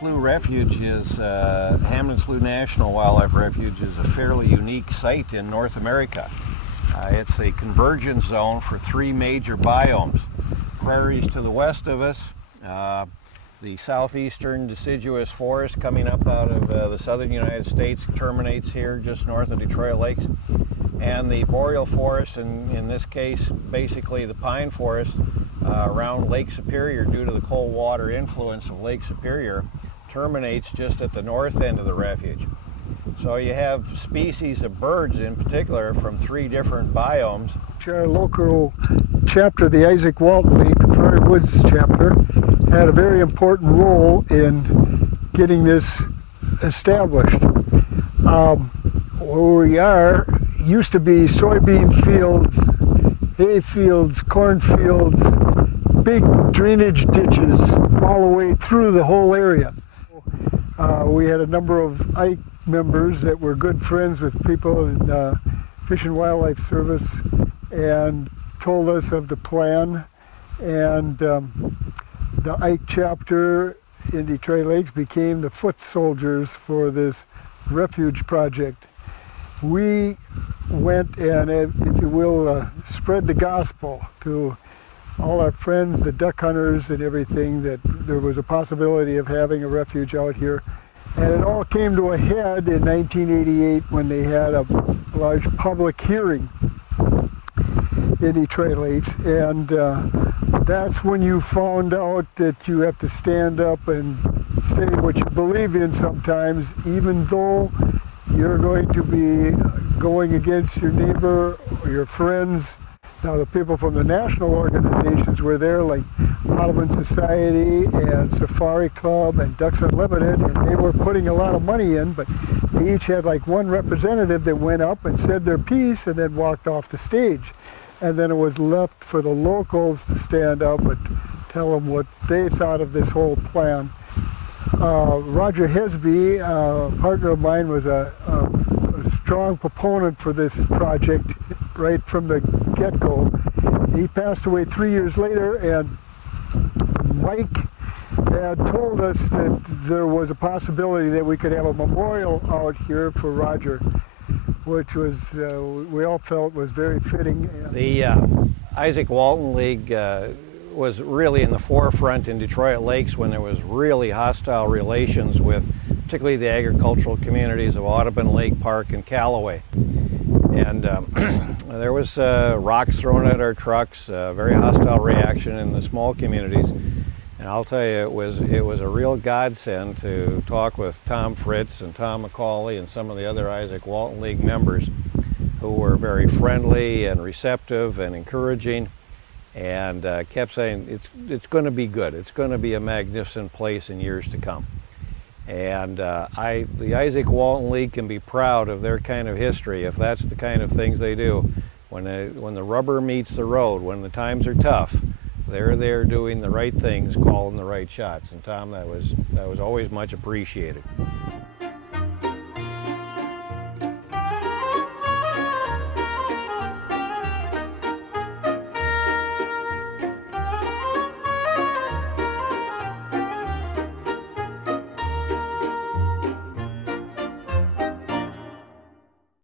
Slough Refuge is, Hamden Slough National Wildlife Refuge is a fairly unique site in North America. It's a convergence zone for three major biomes. Prairies to the west of us, the southeastern deciduous forest coming up out of the southern United States terminates here just north of Detroit Lakes, and the boreal forest, in this case basically the pine forest around Lake Superior, due to the cold water influence of Lake Superior, terminates just at the north end of the refuge. So you have species of birds in particular from three different biomes. Our local chapter, the Izaak Walton League, the Prairie Woods Chapter, had a very important role in getting this established. Where we are used to be soybean fields, hay fields, corn fields, big drainage ditches all the way through the whole area. We had a number of Ike members that were good friends with people in Fish and Wildlife Service and told us of the plan, and the Ike chapter in Detroit Lakes became the foot soldiers for this refuge project. We went and, if you will, spread the gospel to all our friends, the duck hunters and everything, that there was a possibility of having a refuge out here. And it all came to a head in 1988 when they had a large public hearing in Detroit Lakes, and that's when you found out that you have to stand up and say what you believe in sometimes, even though you're going to be going against your neighbor or your friends. Now, the people from the national organizations were there, like Audubon Society and Safari Club and Ducks Unlimited, and they were putting a lot of money in, but they each had like one representative that went up and said their piece and then walked off the stage. And then it was left for the locals to stand up and tell them what they thought of this whole plan. Roger Hesby, a partner of mine, was a strong proponent for this project right from the get-go. He passed away 3 years later, and Mike had told us that there was a possibility that we could have a memorial out here for Roger, which was, we all felt was very fitting. The Izaak Walton League was really in the forefront in Detroit Lakes when there was really hostile relations with particularly the agricultural communities of Audubon, Lake Park, and Callaway. And there was rocks thrown at our trucks, very hostile reaction in the small communities. And I'll tell you, it was a real godsend to talk with Tom Fritz and Tom McCauley and some of the other Izaak Walton League members, who were very friendly and receptive and encouraging, and kept saying it's going to be good. It's going to be a magnificent place in years to come. And the Izaak Walton League can be proud of their kind of history if that's the kind of things they do. When the rubber meets the road, when the times are tough, they're there doing the right things, calling the right shots. And Tom, that was always much appreciated.